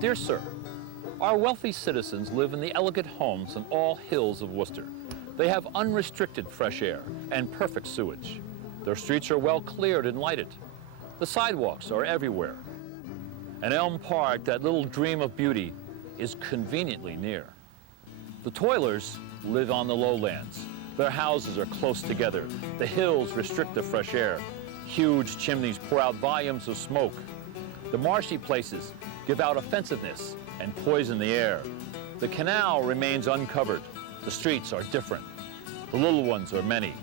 Dear Sir, our wealthy citizens live in the elegant homes on all hills of Worcester. They have unrestricted fresh air and perfect sewage. Their streets are well cleared and lighted. The sidewalks are everywhere. And Elm Park, that little dream of beauty, is conveniently near. The toilers live on the lowlands. Their houses are close together. The hills restrict the fresh air. Huge chimneys pour out volumes of smoke. The marshy places give out offensiveness and poison the air. The canal remains uncovered. The streets are different. The little ones are many.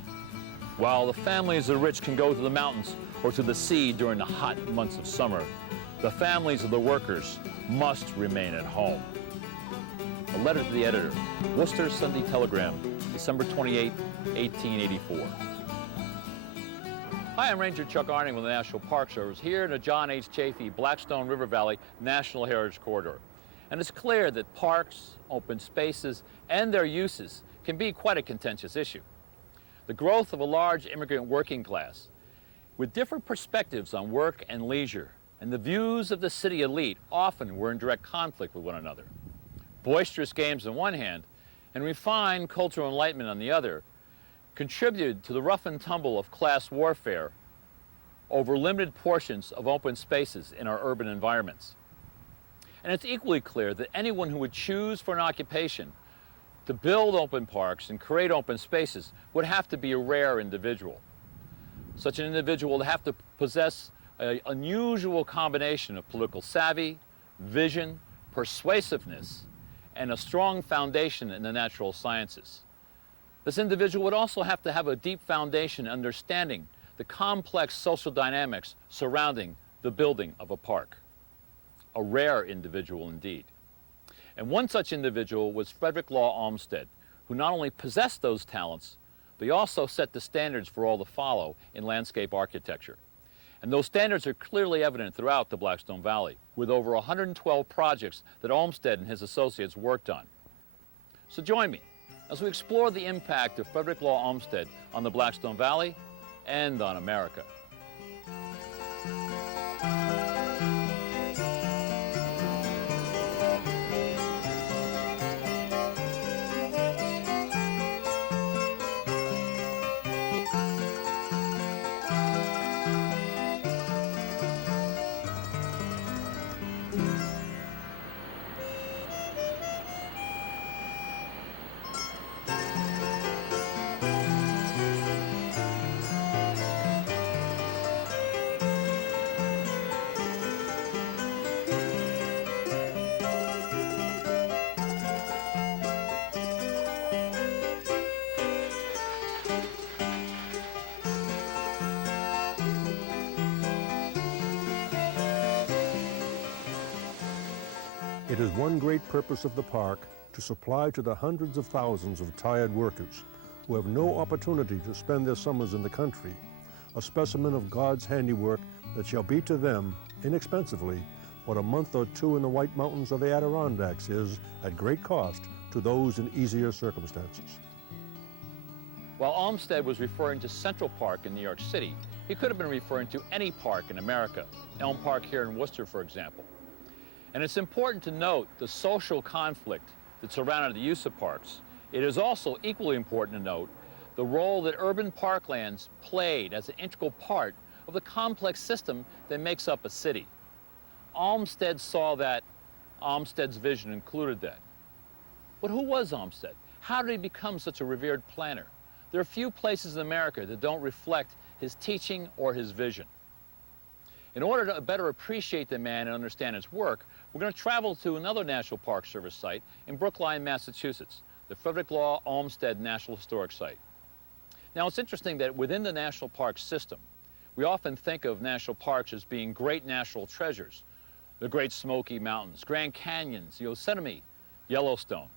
While the families of the rich can go to the mountains or to the sea during the hot months of summer, the families of the workers must remain at home. A letter to the editor, Worcester Sunday Telegram, December 28, 1884. Hi, I'm Ranger Chuck Arning with the National Park Service here in the John H. Chafee Blackstone River Valley National Heritage Corridor. And it's clear that parks, open spaces, and their uses can be quite a contentious issue. The growth of a large immigrant working class with different perspectives on work and leisure and the views of the city elite often were in direct conflict with one another. Boisterous games on one hand and refined cultural enlightenment on the other contributed to the rough and tumble of class warfare over limited portions of open spaces in our urban environments. And it's equally clear that anyone who would choose for an occupation to build open parks and create open spaces would have to be a rare individual. Such an individual would have to possess an unusual combination of political savvy, vision, persuasiveness, and a strong foundation in the natural sciences. This individual would also have to have a deep foundation in understanding the complex social dynamics surrounding the building of a park. A rare individual indeed. And one such individual was Frederick Law Olmsted, who not only possessed those talents, but he also set the standards for all to follow in landscape architecture. And those standards are clearly evident throughout the Blackstone Valley, with over 112 projects that Olmsted and his associates worked on. So join me as we explore the impact of Frederick Law Olmsted on the Blackstone Valley and on America. It is one great purpose of the park to supply to the hundreds of thousands of tired workers who have no opportunity to spend their summers in the country a specimen of God's handiwork that shall be to them, inexpensively, what a month or two in the White Mountains of the Adirondacks is, at great cost, to those in easier circumstances. While Olmsted was referring to Central Park in New York City, he could have been referring to any park in America, Elm Park here in Worcester, for example. And it's important to note the social conflict that surrounded the use of parks. It is also equally important to note the role that urban parklands played as an integral part of the complex system that makes up a city. Olmsted saw that. Olmsted's vision included that. But who was Olmsted? How did he become such a revered planner? There are few places in America that don't reflect his teaching or his vision. In order to better appreciate the man and understand his work, we're going to travel to another National Park Service site in Brookline, Massachusetts, the Frederick Law Olmsted National Historic Site. Now, it's interesting that within the national park system, we often think of national parks as being great natural treasures, the Great Smoky Mountains, Grand Canyons, Yosemite, Yellowstone.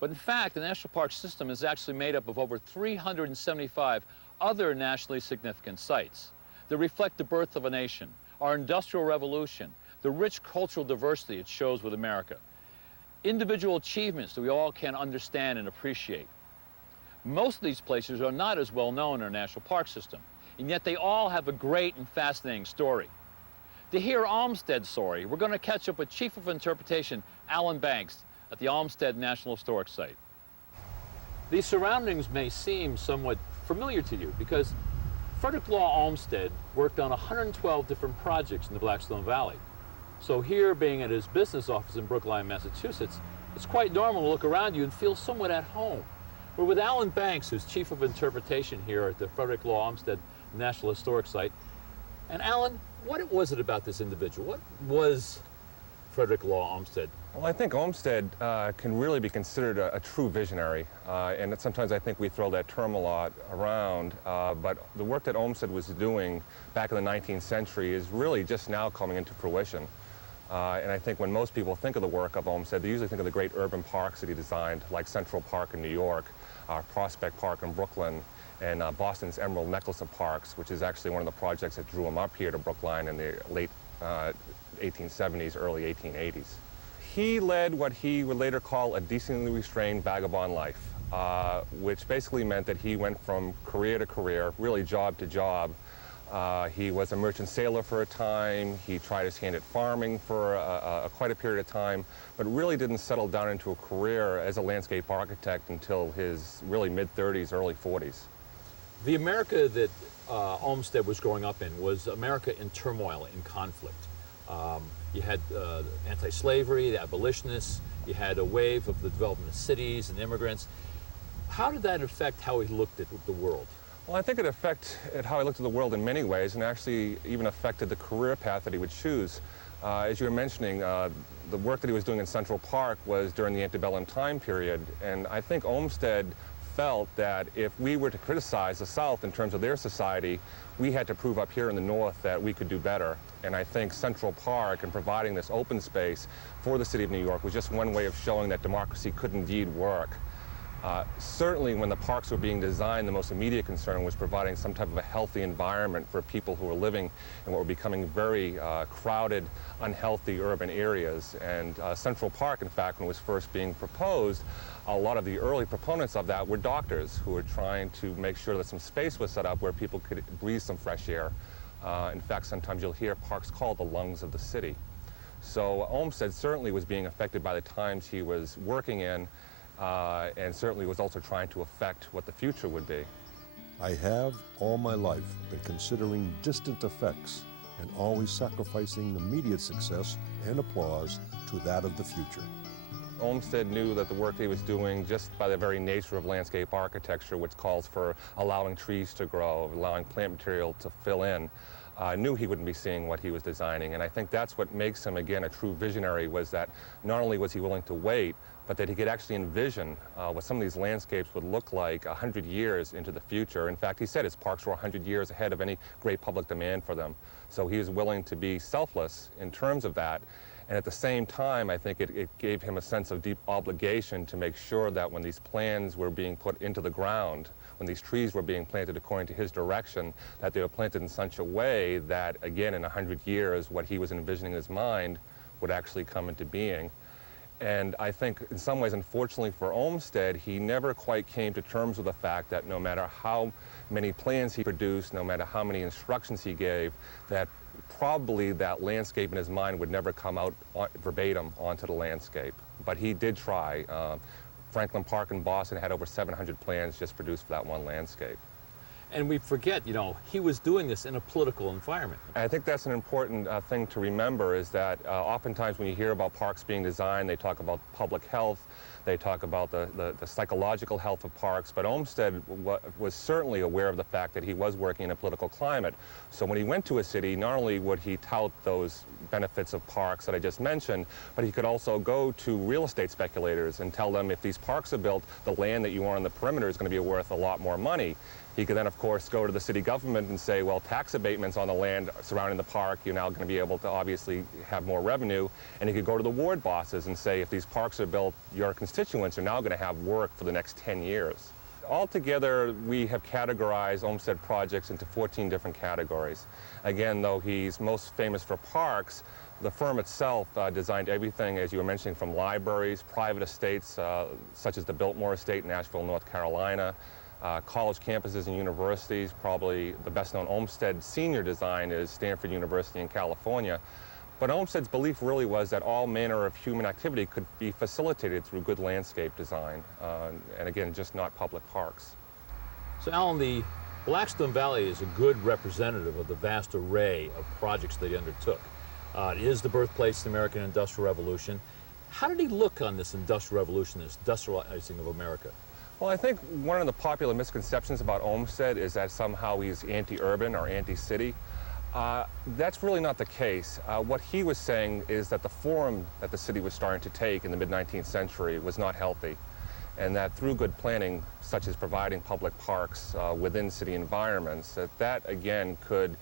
But in fact, the national park system is actually made up of over 375 other nationally significant sites that reflect the birth of a nation, our industrial revolution, the rich cultural diversity it shows with America, individual achievements that we all can understand and appreciate. Most of these places are not as well known in our national park system, and yet they all have a great and fascinating story. To hear Olmsted's story, we're going to catch up with Chief of Interpretation Alan Banks at the Olmsted National Historic Site. These surroundings may seem somewhat familiar to you because Frederick Law Olmsted worked on 112 different projects in the Blackstone Valley. So here, being at his business office in Brookline, Massachusetts, it's quite normal to look around you and feel somewhat at home. We're with Alan Banks, who's Chief of Interpretation here at the Frederick Law Olmsted National Historic Site. And Alan, what was it about this individual? What was Frederick Law Olmsted? Well, I think Olmsted can really be considered a true visionary, and sometimes I think we throw that term a lot around, but the work that Olmsted was doing back in the 19th century is really just now coming into fruition. And I think when most people think of the work of Olmsted, they usually think of the great urban parks that he designed, like Central Park in New York, Prospect Park in Brooklyn, and Boston's Emerald Necklace of Parks, which is actually one of the projects that drew him up here to Brookline in the late 1870s, early 1880s. He led what he would later call a decently restrained vagabond life, which basically meant that he went from career to career, really job to job. He was a merchant sailor for a time. He tried his hand at farming for quite a period of time, but really didn't settle down into a career as a landscape architect until his really mid-30s, early 40s. The America that Olmsted was growing up in was America in turmoil, in conflict. You had anti-slavery, the abolitionists, you had a wave of the development of cities and immigrants. How did that affect how he looked at the world? Well, I think it affected how he looked at the world in many ways, and actually even affected the career path that he would choose. As you were mentioning, the work that he was doing in Central Park was during the antebellum time period, and I think Olmsted felt that if we were to criticize the South in terms of their society, we had to prove up here in the North that we could do better. And I think Central Park and providing this open space for the city of New York was just one way of showing that democracy could indeed work. Certainly when the parks were being designed, the most immediate concern was providing some type of a healthy environment for people who were living in what were becoming very crowded, unhealthy urban areas. And Central Park, in fact, when it was first being proposed, a lot of the early proponents of that were doctors who were trying to make sure that some space was set up where people could breathe some fresh air. In fact, sometimes you'll hear parks called the lungs of the city. So Olmsted certainly was being affected by the times he was working in, and certainly was also trying to affect what the future would be. I have, all my life, been considering distant effects and always sacrificing immediate success and applause to that of the future. Olmsted knew that the work he was doing, just by the very nature of landscape architecture, which calls for allowing trees to grow, allowing plant material to fill in, knew he wouldn't be seeing what he was designing. And I think that's what makes him, again, a true visionary, was that not only was he willing to wait, but that he could actually envision what some of these landscapes would look like 100 years into the future. In fact, he said his parks were 100 years ahead of any great public demand for them. So he was willing to be selfless in terms of that. And at the same time, I think it gave him a sense of deep obligation to make sure that when these plans were being put into the ground, when these trees were being planted according to his direction, that they were planted in such a way that, again, in 100 years, what he was envisioning in his mind would actually come into being. And I think in some ways, unfortunately for Olmsted, he never quite came to terms with the fact that no matter how many plans he produced, no matter how many instructions he gave, that probably that landscape in his mind would never come out verbatim onto the landscape. But he did try. Franklin Park in Boston had over 700 plans just produced for that one landscape. And we forget, you know, he was doing this in a political environment. I think that's an important thing to remember, is that oftentimes when you hear about parks being designed, they talk about public health, they talk about the psychological health of parks, but Olmsted was certainly aware of the fact that he was working in a political climate. So when he went to a city, not only would he tout those benefits of parks that I just mentioned, but he could also go to real estate speculators and tell them, if these parks are built, the land that you own on the perimeter is going to be worth a lot more money. He could then, of course, go to the city government and say, well, tax abatements on the land surrounding the park, you're now going to be able to obviously have more revenue. And he could go to the ward bosses and say, if these parks are built, your constituents are now going to have work for the next 10 years. Altogether, we have categorized Olmsted projects into 14 different categories. Again, though he's most famous for parks, the firm itself designed everything, as you were mentioning, from libraries, private estates, such as the Biltmore Estate in Asheville, North Carolina, college campuses and universities. Probably the best known Olmsted senior design is Stanford University in California. But Olmsted's belief really was that all manner of human activity could be facilitated through good landscape design, and again, just not public parks. So Alan, the Blackstone Valley is a good representative of the vast array of projects that he undertook. It is the birthplace of the American Industrial Revolution. How did he look on this Industrial Revolution, this industrializing of America? Well, I think one of the popular misconceptions about Olmsted is that somehow he's anti-urban or anti-city. That's really not the case. What he was saying is that the form that the city was starting to take in the mid-19th century was not healthy, and that through good planning, such as providing public parks within city environments, that again could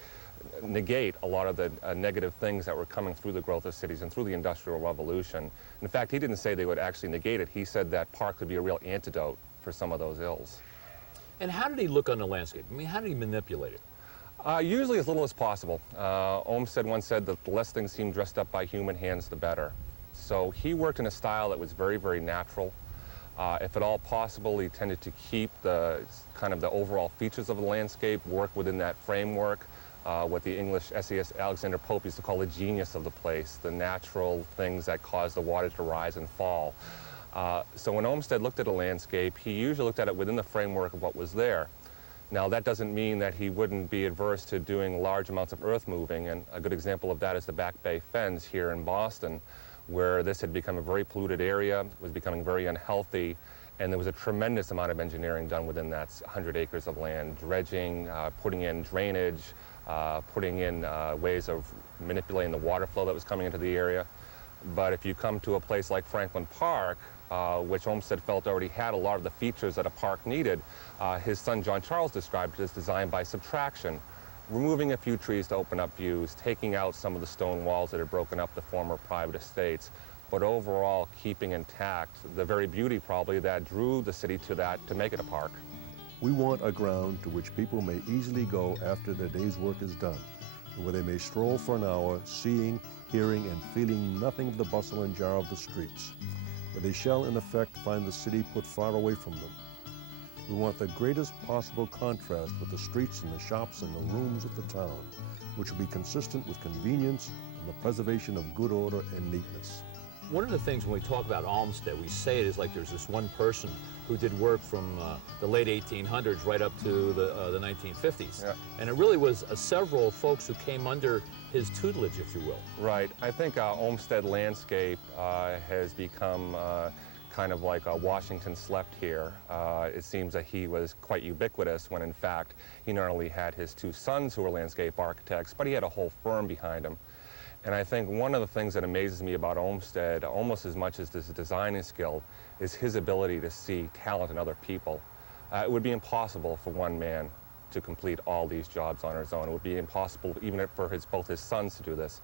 negate a lot of the negative things that were coming through the growth of cities and through the Industrial Revolution. In fact, he didn't say they would actually negate it. He said that parks would be a real antidote for some of those ills. And how did he look on the landscape? I mean, how did he manipulate it? Usually as little as possible. Olmsted once said that the less things seem dressed up by human hands, the better. So he worked in a style that was very, very natural. If at all possible, he tended to keep the kind of the overall features of the landscape, work within that framework, what the English essayist Alexander Pope used to call the genius of the place, the natural things that cause the water to rise and fall. So when Olmsted looked at a landscape, he usually looked at it within the framework of what was there. Now, that doesn't mean that he wouldn't be adverse to doing large amounts of earth moving, and a good example of that is the Back Bay Fens here in Boston, where this had become a very polluted area, was becoming very unhealthy, and there was a tremendous amount of engineering done within that 100 acres of land, dredging, putting in drainage, putting in ways of manipulating the water flow that was coming into the area. But if you come to a place like Franklin Park, which Olmsted felt already had a lot of the features that a park needed, his son John Charles described it as design by subtraction, removing a few trees to open up views, taking out some of the stone walls that had broken up the former private estates, but overall keeping intact the very beauty probably that drew the city to that to make it a park. We want a ground to which people may easily go after their day's work is done, and where they may stroll for an hour, seeing, hearing, and feeling nothing of the bustle and jar of the streets, where they shall in effect find the city put far away from them. We want the greatest possible contrast with the streets and the shops and the rooms of the town, which will be consistent with convenience and the preservation of good order and neatness. One of the things when we talk about Olmsted, we say it is like there's this one person who did work from the late 1800s right up to the 1950s. Yeah. And it really was several folks who came under his tutelage, if you will. Right. I think Olmsted landscape has become kind of like Washington slept here. It seems that he was quite ubiquitous when in fact he not only had his two sons who were landscape architects, but he had a whole firm behind him. And I think one of the things that amazes me about Olmsted, almost as much as his designing skill, is his ability to see talent in other people. It would be impossible for one man to complete all these jobs on his own. It would be impossible even for both his sons to do this.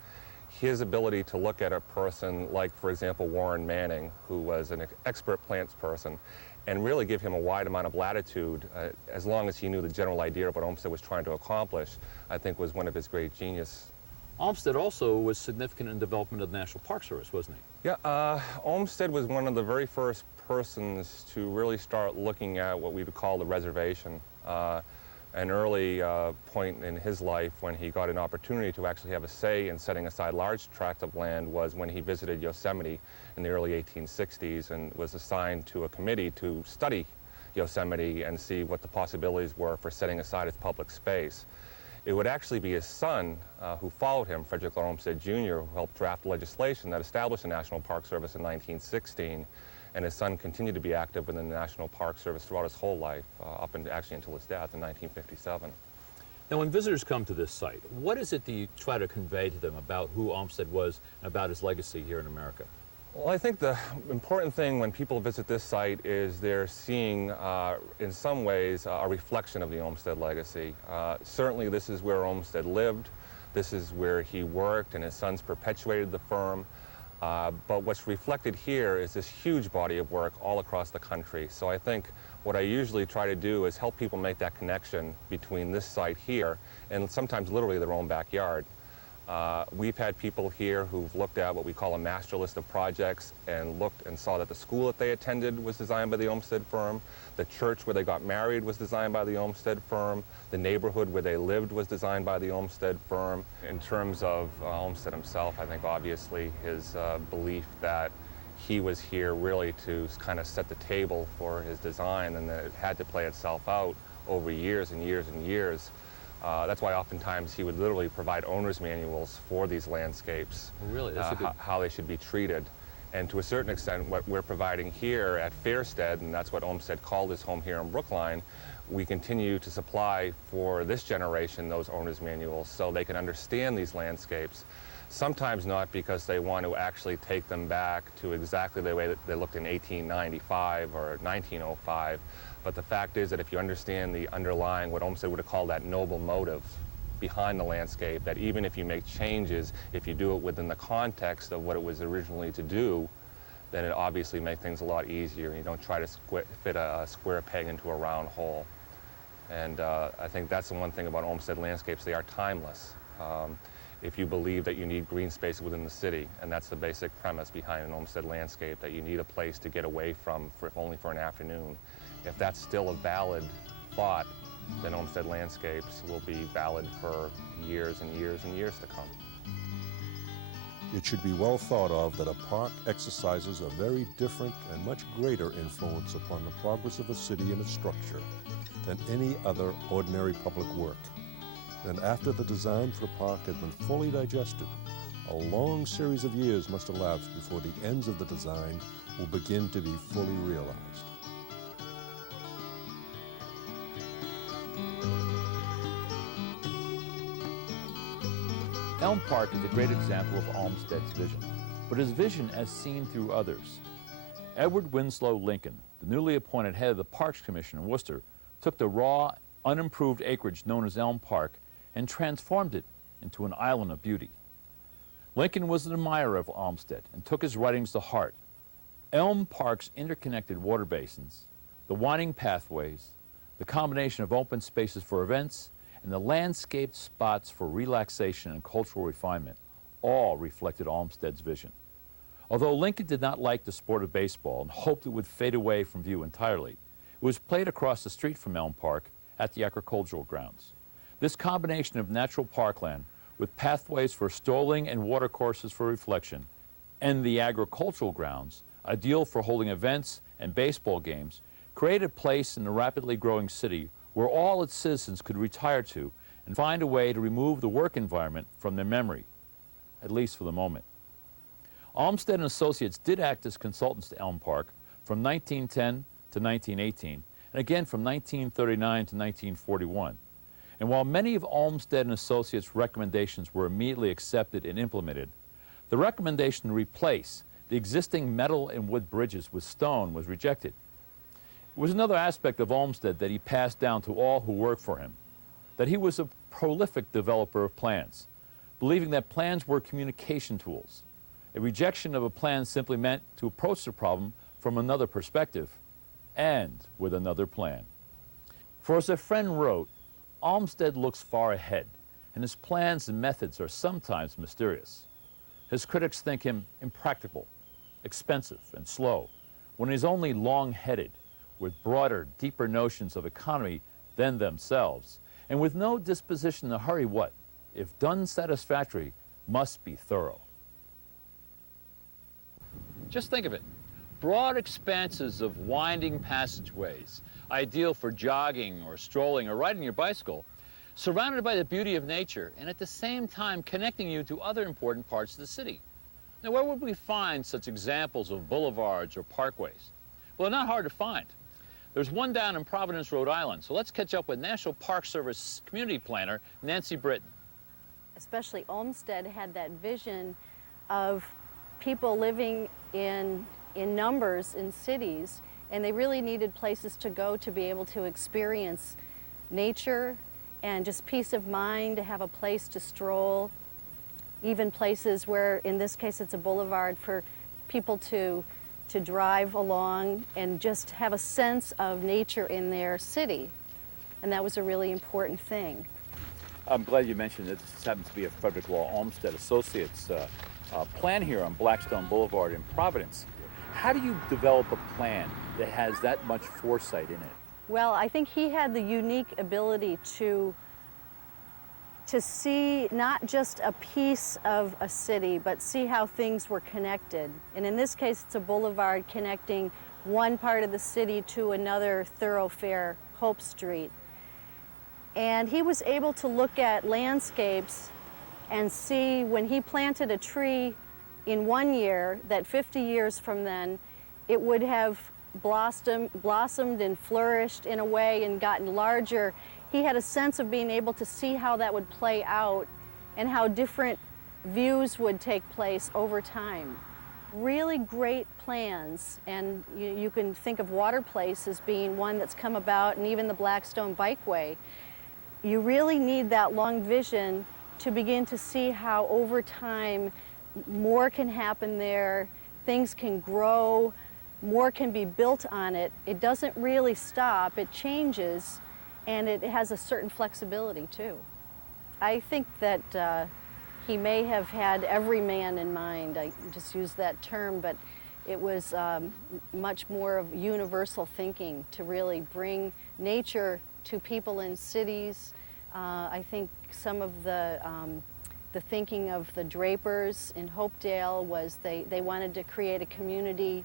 His ability to look at a person like, for example, Warren Manning, who was an expert plants person, and really give him a wide amount of latitude, as long as he knew the general idea of what Olmsted was trying to accomplish, I think was one of his great genius. Olmsted also was significant in development of the National Park Service, wasn't he? Yeah, Olmsted was one of the very first persons to really start looking at what we would call the reservation. An early point in his life when he got an opportunity to actually have a say in setting aside large tracts of land was when he visited Yosemite in the early 1860s and was assigned to a committee to study Yosemite and see what the possibilities were for setting aside its public space. It would actually be his son who followed him, Frederick Law Olmsted Jr., who helped draft legislation that established the National Park Service in 1916. And his son continued to be active within the National Park Service throughout his whole life, up and actually until his death in 1957. Now, when visitors come to this site, what is it that you try to convey to them about who Olmsted was and about his legacy here in America? Well, I think the important thing when people visit this site is they're seeing, in some ways, a reflection of the Olmsted legacy. Certainly, this is where Olmsted lived. This is where he worked, and his sons perpetuated the firm. But what's reflected here is this huge body of work all across the country. So I think what I usually try to do is help people make that connection between this site here and sometimes literally their own backyard. We've had people here who've looked at what we call a master list of projects and looked and saw that the school that they attended was designed by the Olmsted firm, the church where they got married was designed by the Olmsted firm, the neighborhood where they lived was designed by the Olmsted firm. In terms of Olmsted himself, I think obviously his belief that he was here really to kind of set the table for his design and that it had to play itself out over years and years and years. That's why oftentimes he would literally provide owner's manuals for these landscapes. Oh, really? That's a good... How they should be treated. And to a certain extent, what we're providing here at Fairstead, and that's what Olmsted called his home here in Brookline, we continue to supply for this generation those owner's manuals so they can understand these landscapes. Sometimes not because they want to actually take them back to exactly the way that they looked in 1895 or 1905. But the fact is that if you understand the underlying, what Olmsted would have called that noble motive behind the landscape, that even if you make changes, if you do it within the context of what it was originally to do, then it obviously makes things a lot easier. You don't try to fit a square peg into a round hole. And I think that's the one thing about Olmsted landscapes, they are timeless. If you believe that you need green space within the city, and that's the basic premise behind an Olmsted landscape, that you need a place to get away from, if only for an afternoon. If that's still a valid thought, then Olmsted landscapes will be valid for years and years and years to come. It should be well thought of that a park exercises a very different and much greater influence upon the progress of a city and its structure than any other ordinary public work. And after the design for a park has been fully digested, a long series of years must elapse before the ends of the design will begin to be fully realized. Elm Park is a great example of Olmsted's vision, but his vision as seen through others. Edward Winslow Lincoln, the newly appointed head of the Parks Commission in Worcester, took the raw, unimproved acreage known as Elm Park and transformed it into an island of beauty. Lincoln was an admirer of Olmsted and took his writings to heart. Elm Park's interconnected water basins, the winding pathways, the combination of open spaces for events, and the landscaped spots for relaxation and cultural refinement all reflected Olmsted's vision. Although Lincoln did not like the sport of baseball and hoped it would fade away from view entirely, it was played across the street from Elm Park at the agricultural grounds. This combination of natural parkland with pathways for strolling and watercourses for reflection, and the agricultural grounds, ideal for holding events and baseball games, created a place in the rapidly growing city where all its citizens could retire to and find a way to remove the work environment from their memory, at least for the moment. Olmsted and Associates did act as consultants to Elm Park from 1910 to 1918, and again from 1939 to 1941. And while many of Olmsted and Associates' recommendations were immediately accepted and implemented, the recommendation to replace the existing metal and wood bridges with stone was rejected. It was another aspect of Olmsted that he passed down to all who worked for him, that he was a prolific developer of plans, believing that plans were communication tools. A rejection of a plan simply meant to approach the problem from another perspective and with another plan. For as a friend wrote, Olmsted looks far ahead, and his plans and methods are sometimes mysterious. His critics think him impractical, expensive, and slow, when he's only long-headed, with broader, deeper notions of economy than themselves, and with no disposition to hurry what, if done satisfactory, must be thorough. Just think of it. Broad expanses of winding passageways, ideal for jogging or strolling or riding your bicycle, surrounded by the beauty of nature and at the same time connecting you to other important parts of the city. Now, where would we find such examples of boulevards or parkways? Well, they're not hard to find. There's one down in Providence, Rhode Island, so let's catch up with National Park Service community planner Nancy Britton. Especially Olmsted had that vision of people living in numbers in cities, and they really needed places to go to be able to experience nature and just peace of mind, to have a place to stroll, even places where, in this case, it's a boulevard for people to drive along and just have a sense of nature in their city. And that was a really important thing. I'm glad you mentioned that this happens to be a Frederick Law Olmsted Associates plan here on Blackstone Boulevard in Providence. How do you develop a plan that has that much foresight in it? Well, I think he had the unique ability to see not just a piece of a city, but see how things were connected. And in this case, it's a boulevard connecting one part of the city to another thoroughfare, Hope Street. And he was able to look at landscapes and see when he planted a tree in one year, that 50 years from then, it would have blossomed and flourished in a way and gotten larger. He had a sense of being able to see how that would play out and how different views would take place over time. Really great plans, and you can think of Water Place as being one that's come about, and even the Blackstone Bikeway. You really need that long vision to begin to see how over time more can happen there, things can grow, more can be built on it. It doesn't really stop, it changes, and it has a certain flexibility too. I think that he may have had every man in mind. I just use that term, but it was much more of universal thinking to really bring nature to people in cities. I think some of the thinking of the Drapers in Hopedale was they wanted to create a community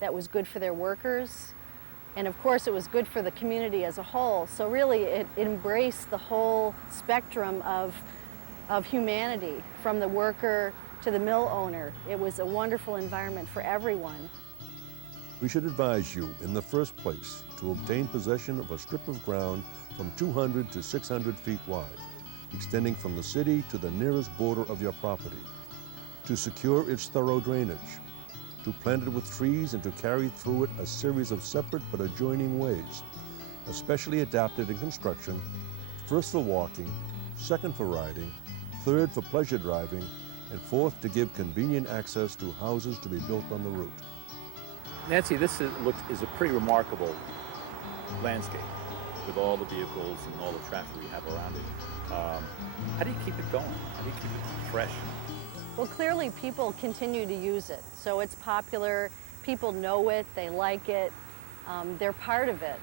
that was good for their workers. And of course it was good for the community as a whole. So really it embraced the whole spectrum of humanity, from the worker to the mill owner. It was a wonderful environment for everyone. We should advise you, in the first place, to obtain possession of a strip of ground from 200 to 600 feet wide, extending from the city to the nearest border of your property, to secure its thorough drainage, to plant it with trees and to carry through it a series of separate but adjoining ways, especially adapted in construction, first for walking, second for riding, third for pleasure driving, and fourth to give convenient access to houses to be built on the route. Nancy, this is a pretty remarkable landscape with all the vehicles and all the traffic we have around it. How do you keep it going? How do you keep it fresh? Well, clearly people continue to use it. So it's popular, people know it, they like it, they're part of it.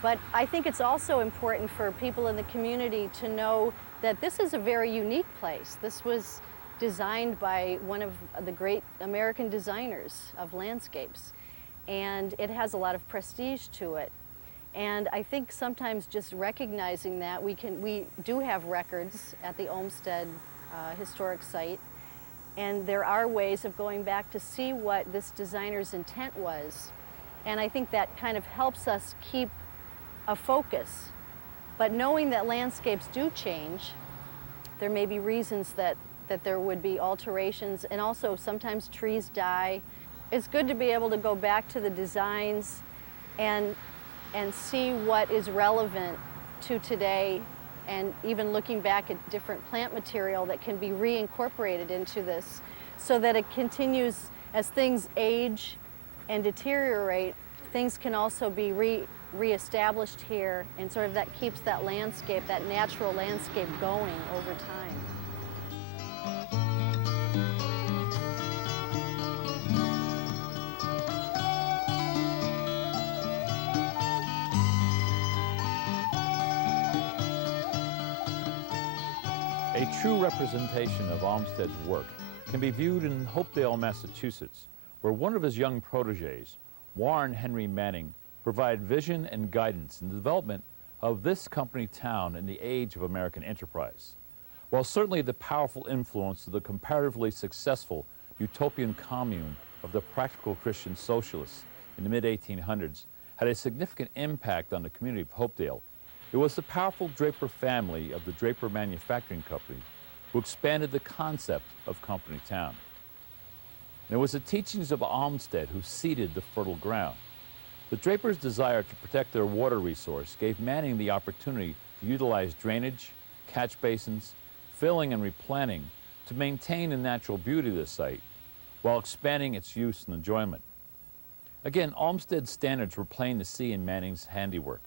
But I think it's also important for people in the community to know that this is a very unique place. This was designed by one of the great American designers of landscapes, and it has a lot of prestige to it. And I think sometimes just recognizing that we do have records at the Olmsted historic site, and there are ways of going back to see what this designer's intent was. And I think that kind of helps us keep a focus. But knowing that landscapes do change, there may be reasons that there would be alterations, and also sometimes trees die. It's good to be able to go back to the designs and see what is relevant to today, and even looking back at different plant material that can be reincorporated into this, so that it continues as things age and deteriorate. Things can also be reestablished here, and sort of that keeps that landscape, that natural landscape, going over time. A true representation of Olmsted's work can be viewed in Hopedale, Massachusetts, where one of his young protégés, Warren Henry Manning, provided vision and guidance in the development of this company town in the age of American enterprise. While certainly the powerful influence of the comparatively successful utopian commune of the practical Christian socialists in the mid-1800s had a significant impact on the community of Hopedale, it was the powerful Draper family of the Draper Manufacturing Company who expanded the concept of company town. And it was the teachings of Olmsted who seeded the fertile ground. The Drapers' desire to protect their water resource gave Manning the opportunity to utilize drainage, catch basins, filling and replanting to maintain the natural beauty of the site while expanding its use and enjoyment. Again, Olmsted's standards were plain to see in Manning's handiwork.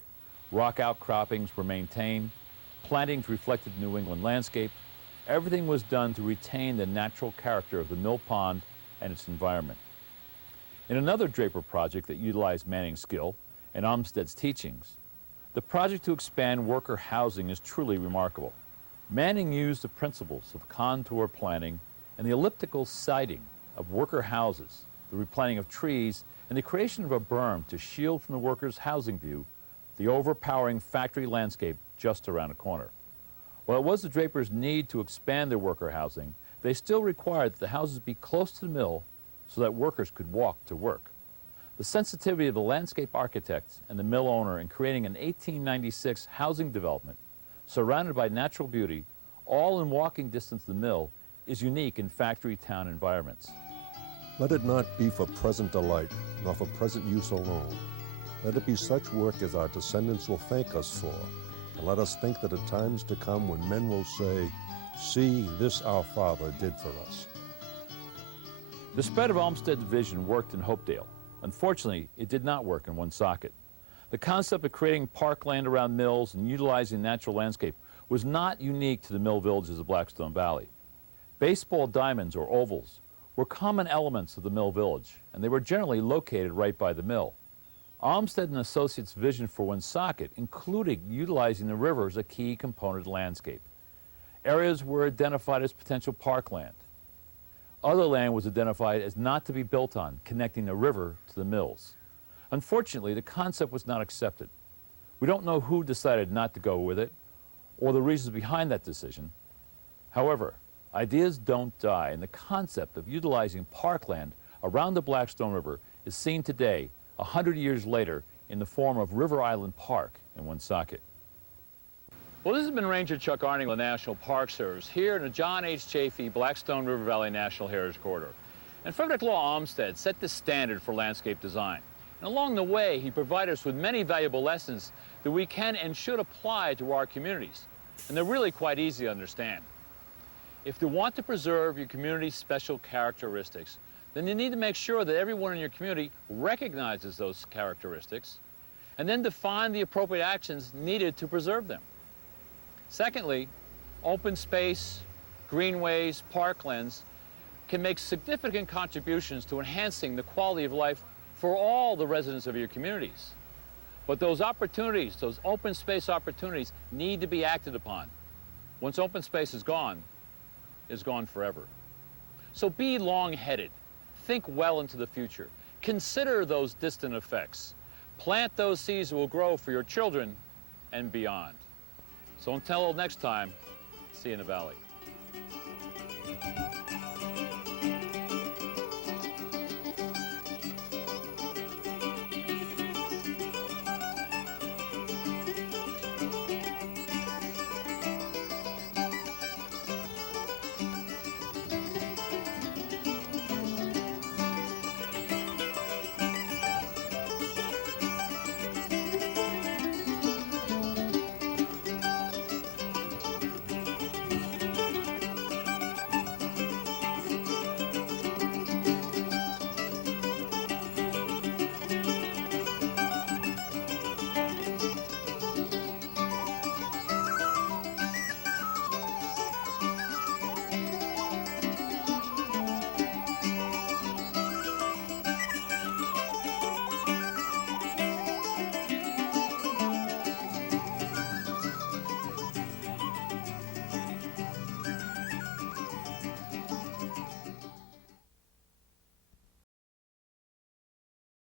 Rock outcroppings were maintained, plantings reflected the New England landscape. Everything was done to retain the natural character of the mill pond and its environment. In another Draper project that utilized Manning's skill and Olmsted's teachings, the project to expand worker housing is truly remarkable. Manning used the principles of contour planning and the elliptical siting of worker houses, the replanting of trees, and the creation of a berm to shield from the workers' housing view the overpowering factory landscape just around the corner. While it was the Drapers' need to expand their worker housing, they still required that the houses be close to the mill so that workers could walk to work. The sensitivity of the landscape architect and the mill owner in creating an 1896 housing development surrounded by natural beauty, all in walking distance to the mill, is unique in factory town environments. Let it not be for present delight, nor for present use alone. Let it be such work as our descendants will thank us for, and let us think that at times to come when men will say, "See, this our father did for us." The spread of Olmsted's vision worked in Hopedale. Unfortunately, it did not work in Woonsocket. The concept of creating parkland around mills and utilizing natural landscape was not unique to the mill villages of Blackstone Valley. Baseball diamonds, or ovals, were common elements of the mill village, and they were generally located right by the mill. Olmsted and Associates' vision for Woonsocket included utilizing the river as a key component of the landscape. Areas were identified as potential parkland. Other land was identified as not to be built on, connecting the river to the mills. Unfortunately, the concept was not accepted. We don't know who decided not to go with it or the reasons behind that decision. However, ideas don't die, and the concept of utilizing parkland around the Blackstone River is seen today, 100 years later, in the form of River Island Park in Woonsocket. Well, this has been Ranger Chuck Arning of the National Park Service here in the John H. Chafee Blackstone River Valley National Heritage Corridor. And Frederick Law Olmsted set the standard for landscape design. And along the way, he provided us with many valuable lessons that we can and should apply to our communities. And they're really quite easy to understand. If you want to preserve your community's special characteristics, then you need to make sure that everyone in your community recognizes those characteristics and then define the appropriate actions needed to preserve them. Secondly, open space, greenways, parklands can make significant contributions to enhancing the quality of life for all the residents of your communities. But those opportunities, those open space opportunities, need to be acted upon. Once open space is gone forever. So be long-headed. Think well into the future. Consider those distant effects. Plant those seeds that will grow for your children and beyond. So until next time, see you in the valley.